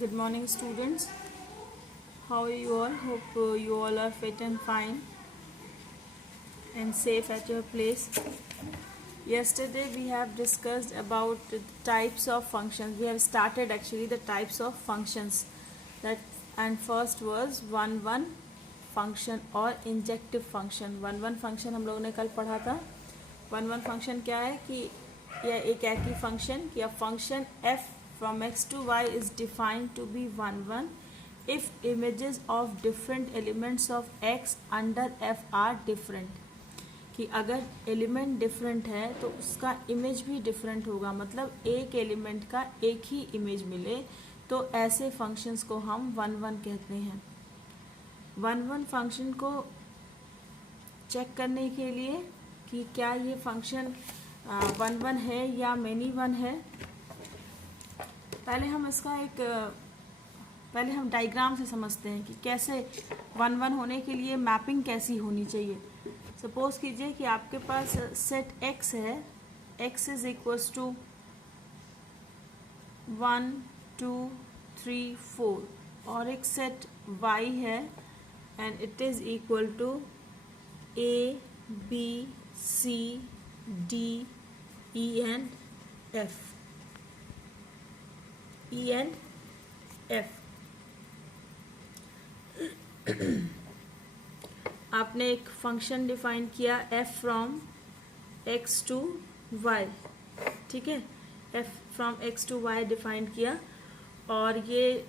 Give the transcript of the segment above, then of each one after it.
Good morning, students. How are you all? Hope you all are fit and fine and safe at your place. Yesterday we have discussed about the types of functions. We have started actually the types of functions and first was one function और injective function. One function हम लोगों ने कल पढ़ा था. One function क्या है कि यह एक ऐसी फंक्शन कि a function f from x to y is defined to be one if images of different elements of x under f are different. कि अगर एलिमेंट डिफरेंट है तो उसका इमेज भी डिफरेंट होगा, मतलब एक एलिमेंट का एक ही इमेज मिले तो ऐसे फंक्शंस को हम वन कहते हैं. वन फंक्शन को चेक करने के लिए कि क्या ये फंक्शन वन है या मेनी वन है, पहले हम डायग्राम से समझते हैं कि कैसे वन होने के लिए मैपिंग कैसी होनी चाहिए. सपोज कीजिए कि आपके पास सेट x है, x इज इक्वल्स टू 1 2 3 4 और एक सेट y है and it is equal to a b c d e and f. आपने एक फंक्शन डिफाइन किया f from x to y, ठीक है. f from x to y define किया और ये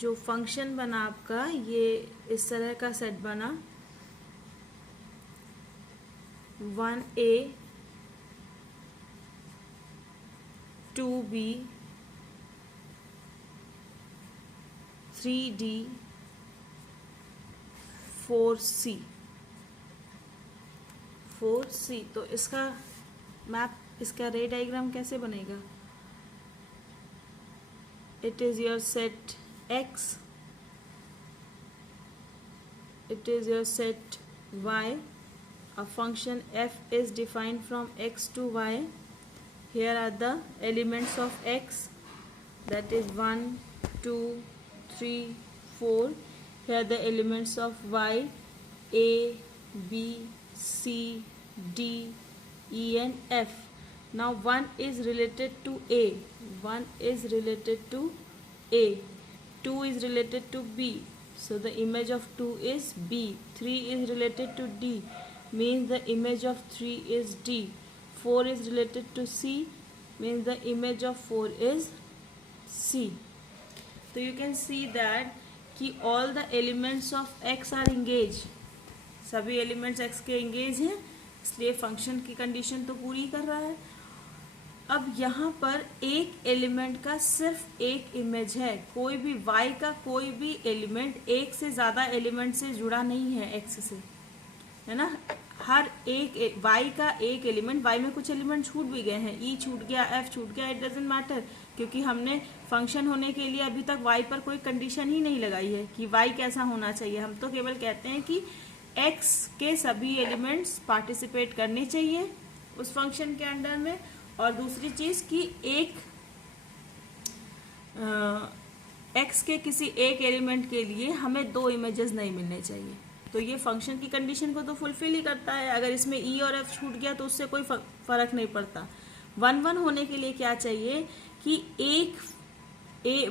जो फंक्शन बना आपका ये इस तरह का सेट बना 1a 2b 3d 4c. तो इसका मैप, इसका रे डायग्राम कैसे बनेगा? It is your set x, it is your set y. A function f is defined from x to y. Here are the elements of x, that is 1 2 3 4. Here are the elements of y, a b c d e and f. Now 1 is related to a, 1 is related to a, 2 is related to b, so the image of 2 is b. 3 is related to d, means the image of 3 is d. 4 is related to c, means the image of 4 is c. So you can see that कि all the elements of x are engaged. सभी elements x के engage हैं, इसलिए function की condition तो पूरी कर रहा है. अब यहाँ पर एक एलिमेंट का सिर्फ एक इमेज है, कोई भी y का कोई भी एलिमेंट एक से ज़्यादा एलिमेंट से जुड़ा नहीं है x से, है ना. हर एक y का एक एलिमेंट, y में कुछ एलिमेंट छूट भी गए हैं, e छूट गया, f छूट गया, इट डजेंट मैटर, क्योंकि हमने फंक्शन होने के लिए अभी तक y पर कोई कंडीशन ही नहीं लगाई है कि y कैसा होना चाहिए. हम तो केवल कहते हैं कि x के सभी एलिमेंट्स पार्टिसिपेट करने चाहिए उस फंक्शन के अंडर में, और दूसरी चीज़ कि एक x के किसी एक एलिमेंट के लिए हमें दो इमेजेस नहीं मिलने चाहिए. तो ये फंक्शन की कंडीशन को तो फुलफिल ही करता है. अगर इसमें e और f छूट गया तो उससे कोई फर्क नहीं पड़ता. वन होने के लिए क्या चाहिए कि एक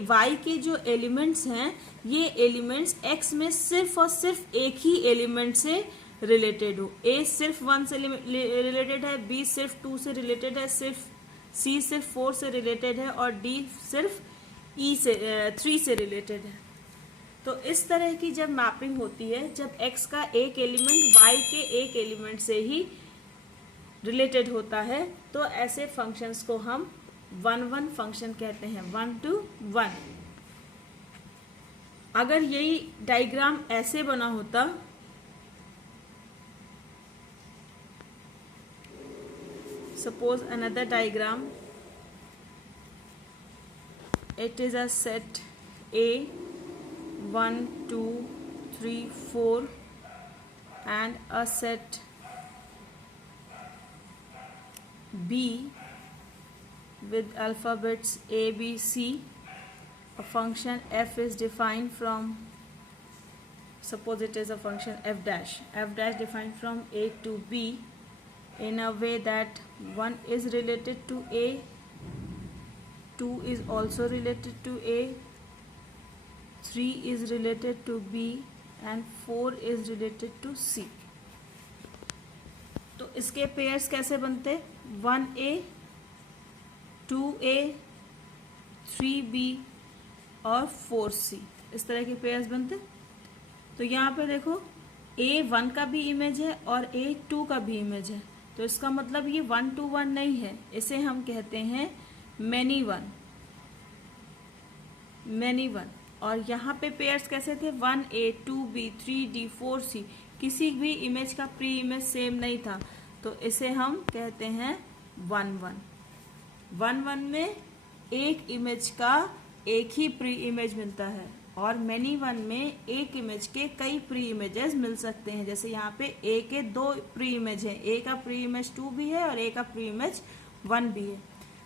y के जो एलिमेंट्स हैं ये एलिमेंट्स x में सिर्फ और सिर्फ एक ही एलिमेंट से रिलेटेड हो. a सिर्फ 1 से रिलेटेड है, b सिर्फ 2 से रिलेटेड है, सिर्फ c सिर्फ 4 से रिलेटेड है और d सिर्फ 3 से रिलेटेड है. तो इस तरह की जब मैपिंग होती है, जब x का एक एलिमेंट y के एक एलिमेंट से ही रिलेटेड होता है, तो ऐसे फंक्शंस को हम वन फंक्शन कहते हैं, 1 to 1. अगर यही डायग्राम ऐसे बना होता, suppose another diagram, it is a set A 1 2 3 4 and a set B with alphabets A B C a function f is defined from, suppose it is a function f dash defined from a to b in a way that 1 is related to a, 2 is also related to a, 3 is related to b and 4 is related to c. तो इसके pairs कैसे बनते? 1a, 2a, 3b और 4c, इस तरह के pairs बनते. तो यहाँ पे देखो a1 का भी इमेज है और a2 का भी इमेज है, तो इसका मतलब ये 1 to 1 नहीं है, इसे हम कहते हैं many one. और यहाँ पे पेयर्स कैसे थे? 1a, 2b, 3d, 4c, किसी भी इमेज का प्री इमेज सेम नहीं था, तो इसे हम कहते हैं 1-1 में एक इमेज का एक ही प्री इमेज मिलता है, और मैनी वन में एक इमेज के कई प्री इमेजेस मिल सकते हैं. जैसे यहाँ पे ए के 2 प्री इमेज हैं, ए का प्री इमेज 2 भी है और ए का प्री इमेज 1 भी है,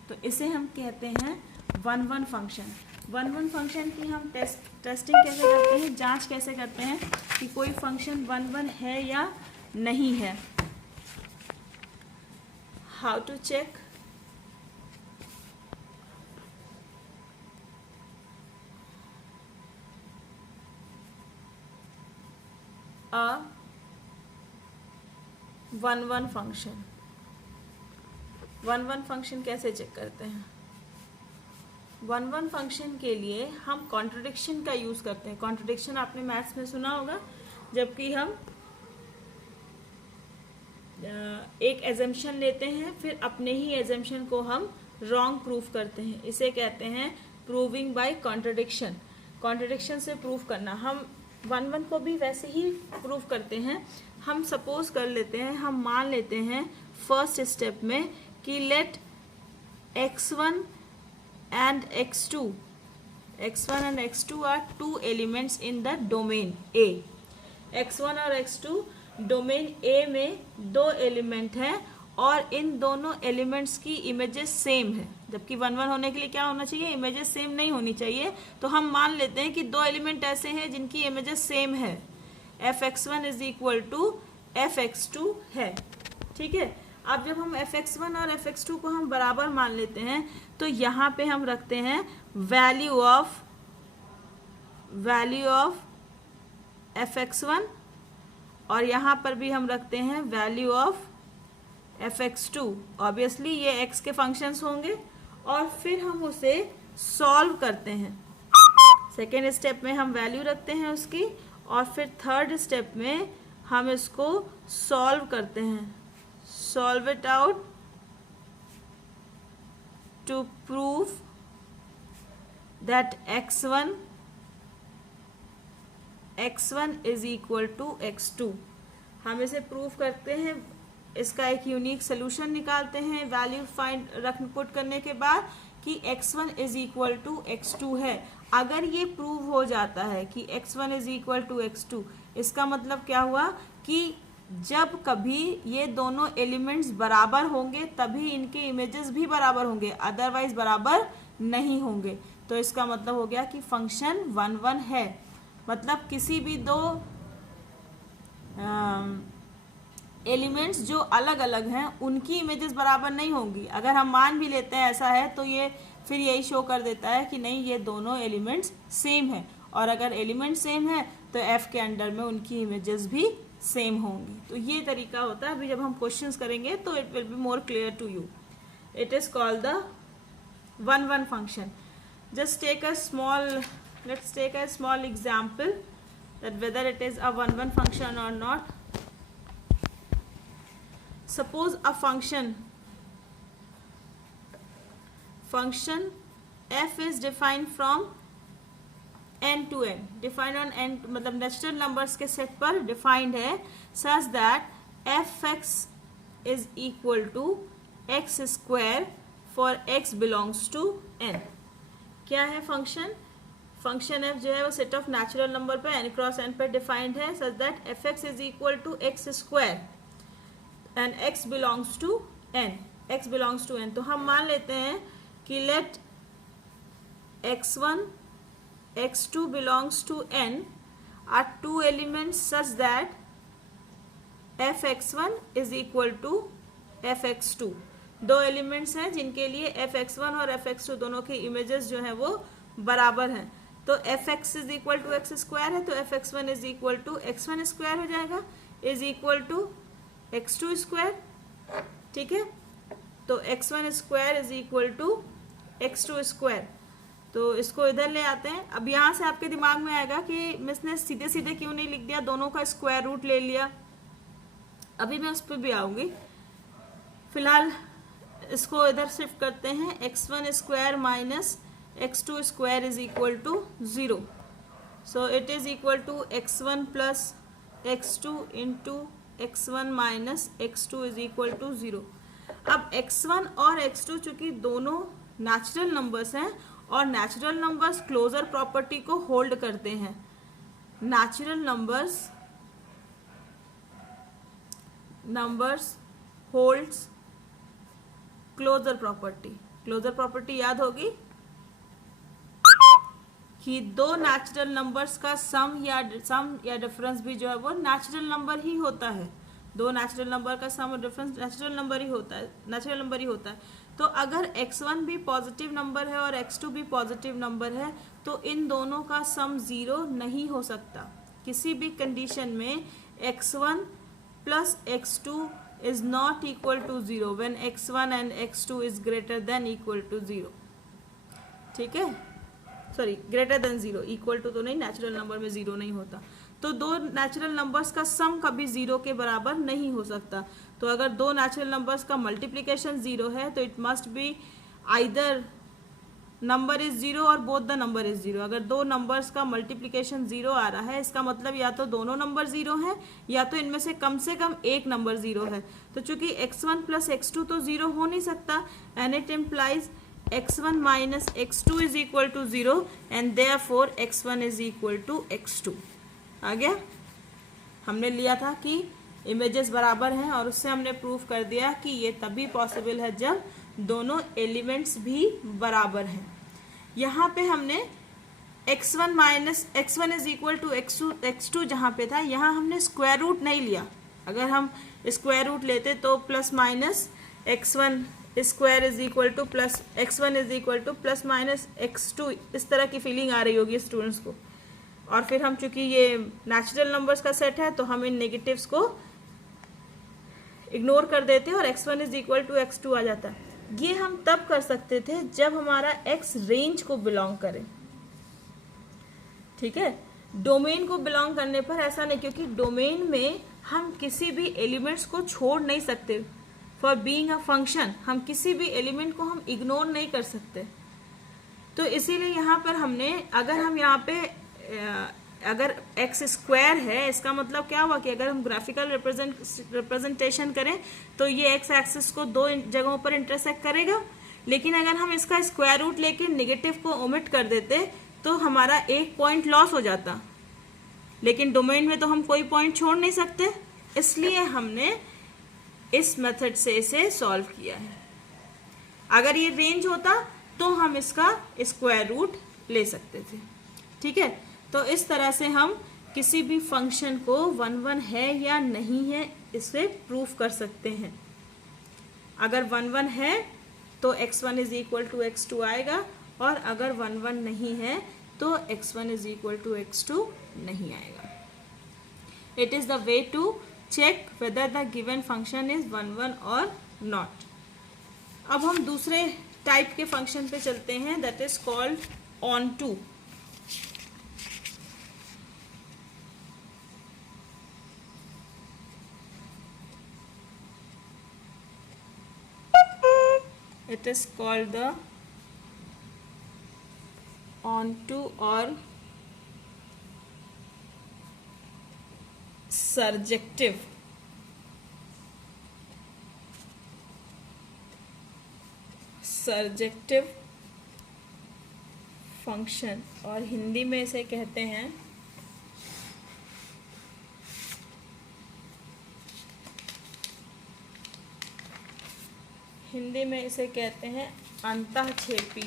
तो इसे हम कहते हैं 1-1 फंक्शन. 1-1 फंक्शन की हम टेस्टिंग कैसे करते हैं, जांच कैसे करते हैं कि कोई फंक्शन 1-1 है या नहीं है. How to check? a 1-1 function. 1-1 function कैसे चेक करते हैं? 1-1 फंक्शन के लिए हम कॉन्ट्रडिक्शन का यूज करते हैं. कॉन्ट्रडिक्शन आपने मैथ्स में सुना होगा, जबकि हम एक एजम्पशन लेते हैं, फिर अपने ही एजम्पशन को हम रॉन्ग प्रूफ करते हैं, इसे कहते हैं प्रूविंग बाय कॉन्ट्रडिक्शन. कॉन्ट्रडिक्शन से प्रूफ करना. हम 1-1 को भी वैसे ही प्रूफ करते हैं. हम सपोज कर लेते हैं, हम मान लेते हैं फर्स्ट स्टेप में कि let x1 and x2 are 2 elements in the domain A. x1 और x2 डोमेन A में 2 एलिमेंट हैं और इन दोनों एलिमेंट्स की इमेजेस सेम है, जबकि 1-1 होने के लिए क्या होना चाहिए? इमेजेस सेम नहीं होनी चाहिए. तो हम मान लेते हैं कि 2 एलिमेंट ऐसे हैं जिनकी इमेजेस सेम है, fx1 is equal to fx2 है. ठीक है. अब जब हम fx1 और fx2 को हम बराबर मान लेते हैं, तो यहाँ पे हम रखते हैं वैल्यू ऑफ fx1 और यहाँ पर भी हम रखते हैं वैल्यू ऑफ fx2. ऑब्वियसली ये x के फंक्शंस होंगे और फिर हम उसे सॉल्व करते हैं. सेकेंड स्टेप में हम वैल्यू रखते हैं उसकी और फिर थर्ड स्टेप में हम इसको सॉल्व करते हैं. Solve it out to prove that x1 is equal to x2. हम इसे प्रूव करते हैं, इसका एक यूनिक सोल्यूशन निकालते हैं वैल्यू पुट करने के बाद कि x1 is equal to x2 है. अगर ये प्रूव हो जाता है कि x1 is equal to x2, इसका मतलब क्या हुआ कि जब कभी ये दोनों एलिमेंट्स बराबर होंगे तभी इनके इमेजेस भी बराबर होंगे, अदरवाइज बराबर नहीं होंगे. तो इसका मतलब हो गया कि फंक्शन 1-1 है. मतलब किसी भी 2 एलिमेंट्स जो अलग अलग हैं उनकी इमेजेस बराबर नहीं होंगी. अगर हम मान भी लेते हैं ऐसा है तो ये फिर यही शो कर देता है कि नहीं, ये दोनों एलिमेंट्स सेम हैं, और अगर एलिमेंट सेम है तो f के अंडर में उनकी इमेजेस भी सेम होंगी. तो ये तरीका होता है. अभी जब हम क्वेश्चंस करेंगे तो it will be more clear to you. It is called the 1-1 function. Just take a small, let's take a small example that whether it is a 1-1 function or not. Suppose a function f is defined from n to n, defined on n मतलब natural numbers के set पर defined है, such that fx is equal to x square for x belongs to n. क्या है function? Function f जो है वो set of natural number पे n क्रॉस n पे डिफाइंड है, such that fx is equal to x square and x belongs to n. तो हम मान लेते हैं कि let x1 x2 belongs to n are two elements such that fx1 is equal to fx2. दो elements हैं जिनके लिए fx1 और fx2 दोनों के इमेजेस जो हैं वो बराबर हैं. तो fx is equal to x square है, तो fx1 is equal to x1 square हो जाएगा, is equal to x2 square. ठीक है, तो x1 square is equal to x2 square. तो इसको इधर ले आते हैं. अब यहाँ से आपके दिमाग में आएगा कि मिस ने सीधे सीधे क्यों नहीं लिख दिया, दोनों का स्क्वायर रूट ले लिया. अभी मैं उस पर भी आऊँगी. फिलहाल इसको इधर शिफ्ट करते हैं. x1 square minus x2 square is equal to 0. So it is equal to x1 plus x2 into x1 minus x2 is equal to 0. अब x1 और x2 चूंकि दोनों नेचुरल नंबर्स हैं और नेचुरल नंबर्स क्लोजर प्रॉपर्टी को hold करते हैं. Natural numbers holds closure property. Closure property याद होगी कि दो नेचुरल नंबर्स का सम या डिफरेंस भी जो है वो नेचुरल नंबर ही होता है. दो नेचुरल नंबर का सम और डिफरेंस नेचुरल नंबर ही होता है. तो अगर x1 भी पॉजिटिव नंबर है और x2 भी पॉजिटिव नंबर है तो इन दोनों का सम 0 नहीं हो सकता. किसी भी कंडीशन में x1 plus x2 is not equal to 0 when x1 and x2 is greater than equal to 0. ठीक है, sorry greater than 0. Equal to तो नहीं, नेचुरल नंबर में 0 नहीं होता. तो दो नेचुरल नंबर्स का सम कभी 0 के बराबर नहीं हो सकता. तो अगर दो नेचुरल नंबर्स का मल्टीप्लिकेशन 0 है तो it must be either number is 0 और बोथ द नंबर इज 0. अगर दो नंबर्स का मल्टीप्लिकेशन 0 आ रहा है इसका मतलब या तो दोनों नंबर 0 हैं या तो इनमें से कम एक नंबर 0 है. तो चूंकि x1 प्लस x2 तो 0 हो नहीं सकता and it implies x1 minus x2 is equal to 0 and therefore x1 is equal to x2. आ गया. हमने लिया था कि इमेजेस बराबर हैं और उससे हमने प्रूव कर दिया कि ये तभी पॉसिबल है जब दोनों एलिमेंट्स भी बराबर हैं. यहाँ पे हमने x1 minus x1 is equal to x2 जहाँ पे था यहाँ हमने स्क्वायर रूट नहीं लिया. अगर हम स्क्वायर रूट लेते तो plus minus x1 square is equal two plus x1 is equal two plus minus x2 इस तरह की फीलिंग आ रही होगी स्टूडेंट्स को. और फिर हम चूंकि ये नेचुरल नंबर्स का सेट है तो हम इन नेगेटिव्स को इग्नोर कर देते और x1 is equal to x2 आ जाता. ये हम तब कर सकते थे जब हमारा x रेंज को बिलोंग करे. ठीक है, डोमेन को बिलोंग करने पर ऐसा नहीं, क्योंकि डोमेन में हम किसी भी एलिमेंट्स को छोड़ नहीं सकते. फॉर बीइंग अ फंक्शन हम किसी भी एलिमेंट को हम इग्नोर नहीं कर सकते. तो इसीलिए यहाँ पर हमने अगर हम यहाँ पे अगर x स्क्वायर है इसका मतलब क्या हुआ कि अगर हम ग्राफिकल रिप्रेजेंटेशन करें तो ये x एक्सिस को दो जगहों पर इंटरसेक्ट करेगा. लेकिन अगर हम इसका स्क्वायर रूट लेके नेगेटिव को ओमिट कर देते तो हमारा एक पॉइंट लॉस हो जाता. लेकिन डोमेन में तो हम कोई पॉइंट छोड़ नहीं सकते, इसलिए हमने इस मेथड से इसे सॉल्व किया है. अगर ये रेंज होता तो हम इसका स्क्वायर रूट ले सकते थे. ठीक है, तो इस तरह से हम किसी भी फंक्शन को 1 है या नहीं है इसे प्रूफ कर सकते हैं. अगर 1 है तो x1 is equal to x2 आएगा और अगर 1 नहीं है तो x1 is equal to x2 नहीं आएगा. It is the way to check whether the given function is 1 और नॉट. अब हम दूसरे टाइप के फंक्शन पे चलते हैं, that is called onto. It is called the onto or surjective. Surjective function और हिंदी में इसे कहते हैं अंतःक्षेपी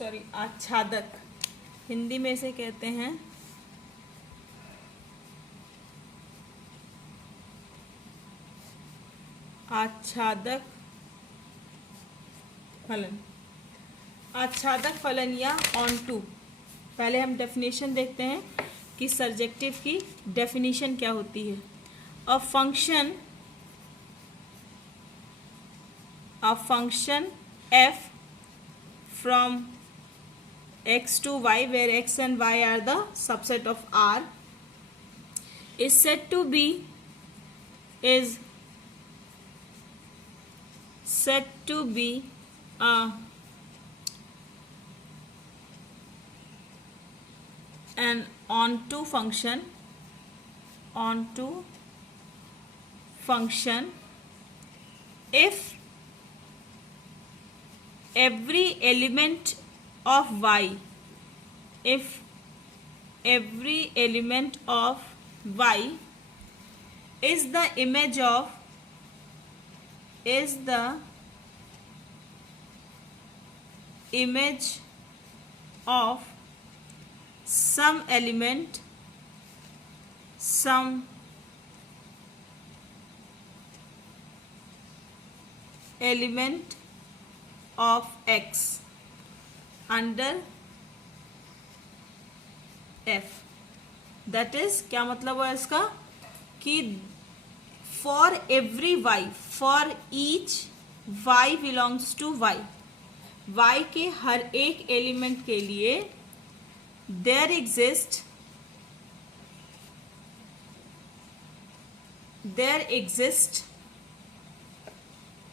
सॉरी आच्छादक, हिंदी में इसे कहते हैं आच्छादक फलन। आच्छादक फलन या ऑनटू। पहले हम डेफिनेशन देखते हैं कि सर्जेक्टिव की डेफिनेशन क्या होती है। A function f from x to y where x and y are the subset of R is said to be an onto function if every element of y is the image of some element of x under f। That is क्या मतलब है इसका कि for every y, for each y belongs to y, y के हर एक element के लिए there exist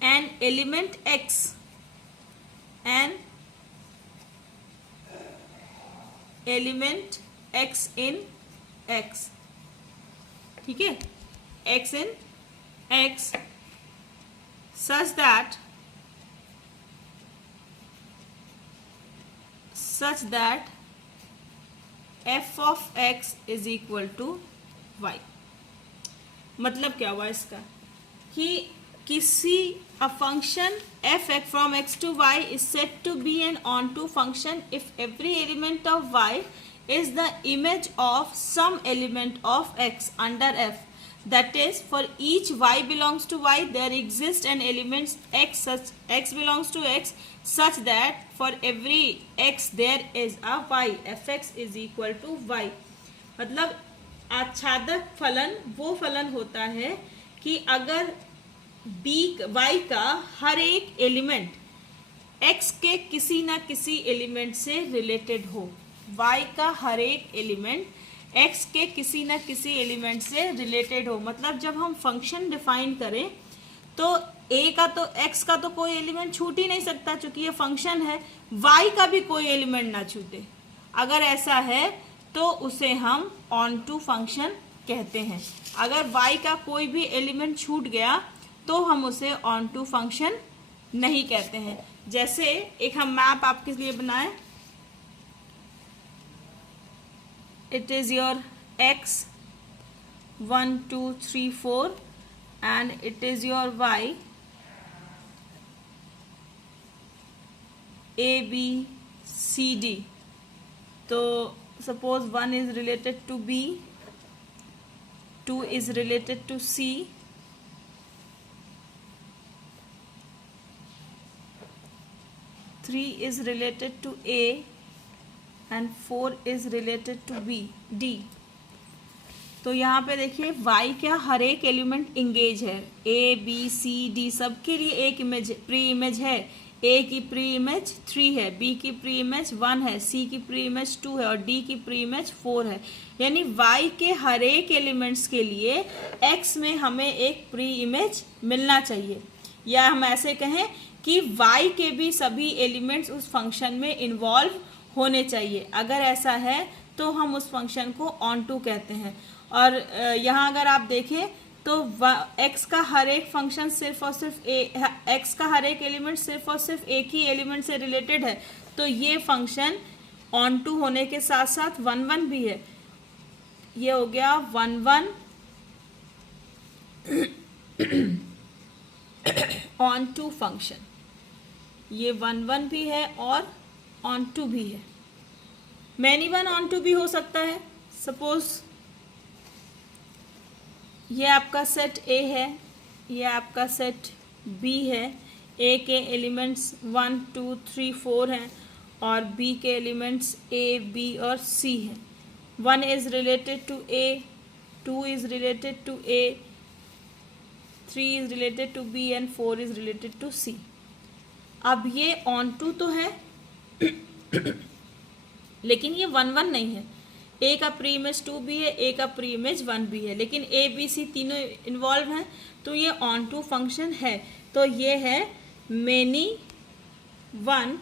an element x in x, ठीक है, x in x such that f of x is equal to y। मतलब क्या हुआ इसका कि किसी a function f from x to y is said to be an onto function if every element of y is the image of some element of x under f। That is, for each y belongs to y, there exists an element x belongs to x such that for every x there is a y, fx is equal to y। मतलब आच्छादक फलन वो फलन होता है कि अगर y का हर एक एलिमेंट x के किसी ना किसी एलिमेंट से रिलेटेड हो, y का हर एक एलिमेंट x के किसी ना किसी एलिमेंट से रिलेटेड हो। मतलब जब हम फंक्शन डिफाइन करें तो a का तो x का तो कोई एलिमेंट छूट ही नहीं सकता, चूंकि ये फंक्शन है, y का भी कोई एलिमेंट ना छूटे। अगर ऐसा है तो उसे हम ऑनटू फंक्शन कहते हैं। अगर y का कोई भी एलिमेंट छूट गया तो हम उसे ऑनटू फंक्शन नहीं कहते हैं। जैसे एक हम मैप आपके लिए बनाएं, it is your x 1 2 3 4 and it is your y a b c d। तो suppose 1 is related to b, 2 is related to c, 3 is related to A and 4 is related to D। तो यहाँ पे देखिए y का हर एक element engage है, A B C D सबके लिए एक इमेज प्री इमेज है। A की प्री इमेज 3 है, B की प्री इमेज 1 है, C की प्री इमेज 2 है और D की प्री इमेज 4 है। यानी y के हर एक एलिमेंट्स के लिए x में हमें एक प्री इमेज मिलना चाहिए, या हम ऐसे कहें कि y के भी सभी एलिमेंट्स उस फंक्शन में इन्वॉल्व होने चाहिए। अगर ऐसा है तो हम उस फंक्शन को ऑनटू कहते हैं। और यहाँ अगर आप देखें तो x का हर एक फंक्शन सिर्फ और सिर्फ x का हर एक एलिमेंट सिर्फ और सिर्फ एक ही एलिमेंट से रिलेटेड है, तो ये फंक्शन ऑनटू होने के साथ साथ 1 1 भी है। ये हो गया 1 1 ऑनटू फंक्शन, ये 1 1 भी है और ऑन टू भी है, मैनी वन ऑन टू भी हो सकता है। सपोज ये आपका सेट ए है, ये आपका सेट बी है। ए के एलिमेंट्स 1 2 3 4 हैं और बी के एलिमेंट्स ए बी और सी हैं। 1 is related to A, 2 is related to A, 3 is related to B and 4 is related to C. अब ये ऑन टू तो है लेकिन ये 1 1 नहीं है। ए का प्री इमेज 2 भी है, ए का प्री इमेज 1 भी है, लेकिन ए बी सी तीनों इन्वॉल्व हैं, तो ये ऑन टू फंक्शन है। तो ये है many one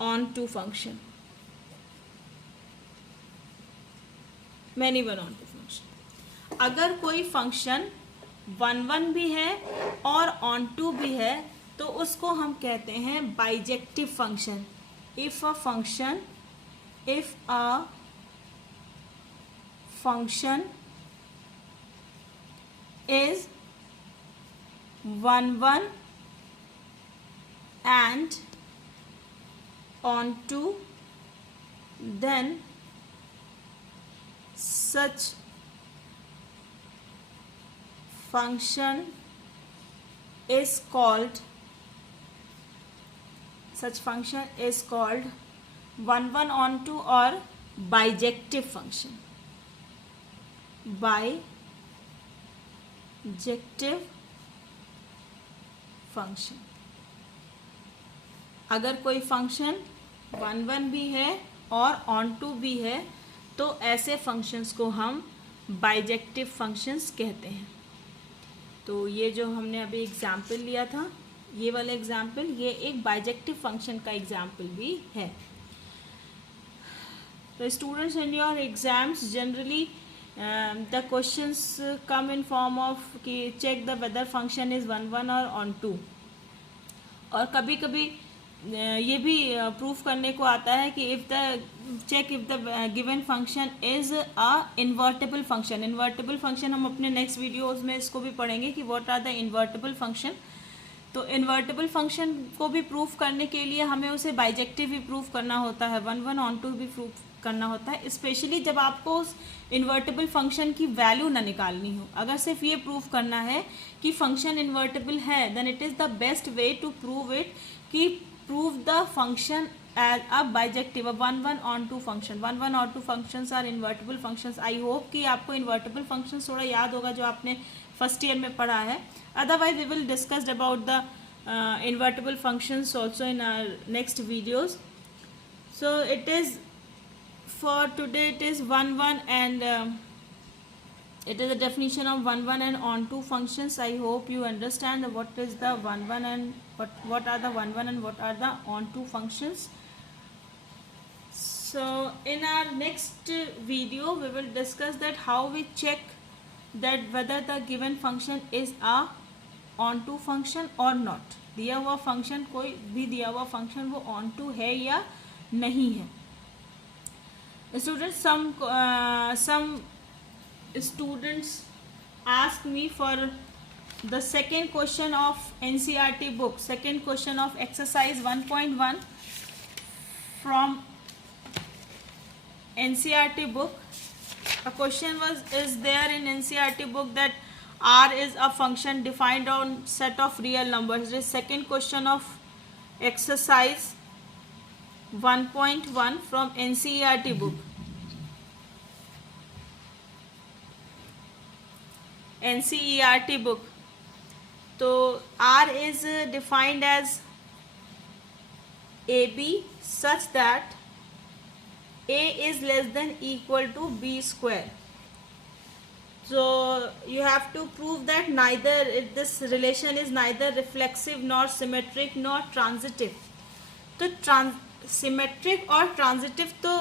onto function, many one onto function. अगर कोई फंक्शन 1 1 भी है और ऑन टू भी है तो उसको हम कहते हैं bijective function. If a function is 1 1 and on to, then such function is called 1 1 on to or bijective function। bijective function, अगर कोई फंक्शन 1 1 भी है और ऑन टू भी है तो ऐसे फंक्शंस को हम बाइजेक्टिव फंक्शंस कहते हैं। तो ये जो हमने अभी एग्जाम्पल लिया था, ये वाला एग्जाम्पल, ये एक बाइजेक्टिव फंक्शन का एग्जाम्पल भी है। तो students in your exams generally the questions come in form of कि check the whether function is 1 1 or on 2, और कभी कभी ये भी प्रूफ करने को आता है कि if the given function is a invertible function। invertible function हम अपने नेक्स्ट वीडियोस में इसको भी पढ़ेंगे कि what are the invertible function। तो इन्वर्टिबल फंक्शन को भी प्रूफ करने के लिए हमें उसे बाइजेक्टिव भी प्रूफ करना होता है, 1 1 ऑन टू भी प्रूफ करना होता है, स्पेशली जब आपको उस इन्वर्टिबल फंक्शन की वैल्यू ना निकालनी हो। अगर सिर्फ ये प्रूफ करना है कि फंक्शन इन्वर्टिबल है then it is the best way to prove it, कि prove the function as a bijective 1 1 onto function. 1 1 onto functions are invertible functions. I hope कि आपको इन्वर्टिबल फंक्शंस थोड़ा याद होगा जो आपने फर्स्ट ईयर में पढ़ा है। Otherwise we will discuss about the invertible functions also in our next videos. So it is for today, it is 1 1 and it is a definition of 1 1 and on two functions. I hope you understand what is the 1 1 and what are the 1 1 and what are the on two functions. So in our next video we will discuss that how we check that whether the given function is a onto function और not. दिया हुआ function, कोई भी दिया हुआ function वो on to है या नहीं है। Students some students ask me for the second question of NCERT book, second question of exercise 1.1 from NCERT book. A question is there in NCERT book that R is a function defined on set of real numbers. This is second question of exercise 1.1 from NCERT book. NCERT book. So R is defined as AB such that A is less than equal to B square. So you have to prove that this relation is neither reflexive nor symmetric nor transitive. तो symmetric और transitive तो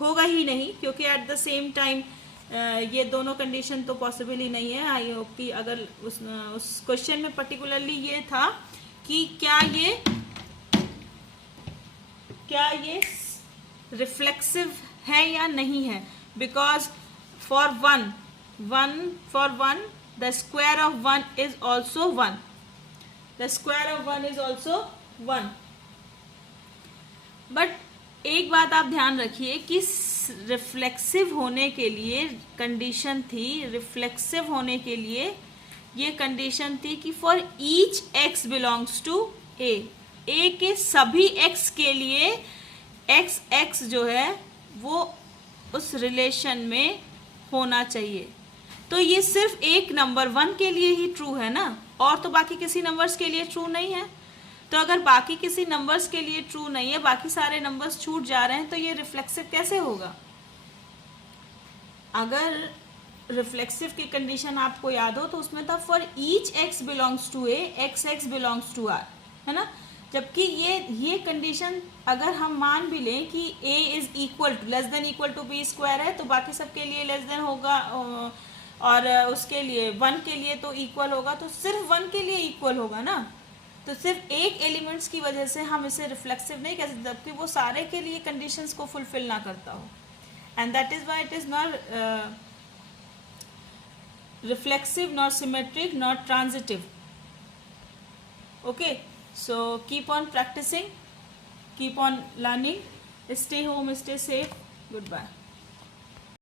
होगा ही नहीं, क्योंकि at the same time ये दोनों condition तो possible ही नहीं है। आई होप कि अगर उस क्वेश्चन में पर्टिकुलरली ये था कि क्या ये रिफ्लेक्सिव है या नहीं है, because for 1 the square of 1 is also 1, the square of 1 is also 1, but एक बात आप ध्यान रखिए कि रिफ्लेक्सिव होने के लिए कंडीशन थी, रिफ्लेक्सिव होने के लिए ये कंडीशन थी कि for each x belongs to A, A के सभी एक्स के लिए एक्स एक्स जो है वो उस रिलेशन में होना चाहिए। तो ये सिर्फ एक नंबर 1 के लिए ही ट्रू है ना, और तो बाकी किसी नंबर्स के लिए ट्रू नहीं है। तो अगर बाकी किसी नंबर्स के लिए ट्रू नहीं है, बाकी सारे नंबर्स छूट जा रहे हैं, तो ये रिफ्लेक्सिव कैसे होगा? अगर रिफ्लेक्सिव की कंडीशन आपको याद हो तो उसमें था for each x belongs to A, x x belongs to R, है ना। जबकि ये कंडीशन अगर हम मान भी लें कि a is equal to less than equal to b square है, तो बाकी सबके लिए लेस देन होगा और उसके लिए 1 के लिए तो इक्वल होगा, तो सिर्फ 1 के लिए इक्वल होगा ना। तो सिर्फ एक एलिमेंट्स की वजह से हम इसे रिफ्लेक्सिव नहीं कह सकते, जबकि वो सारे के लिए कंडीशंस को फुलफिल ना करता हो। And that is why it is not reflexive, not symmetric, not transitive. Okay, so keep on practicing, keep on learning, stay home, stay safe, goodbye.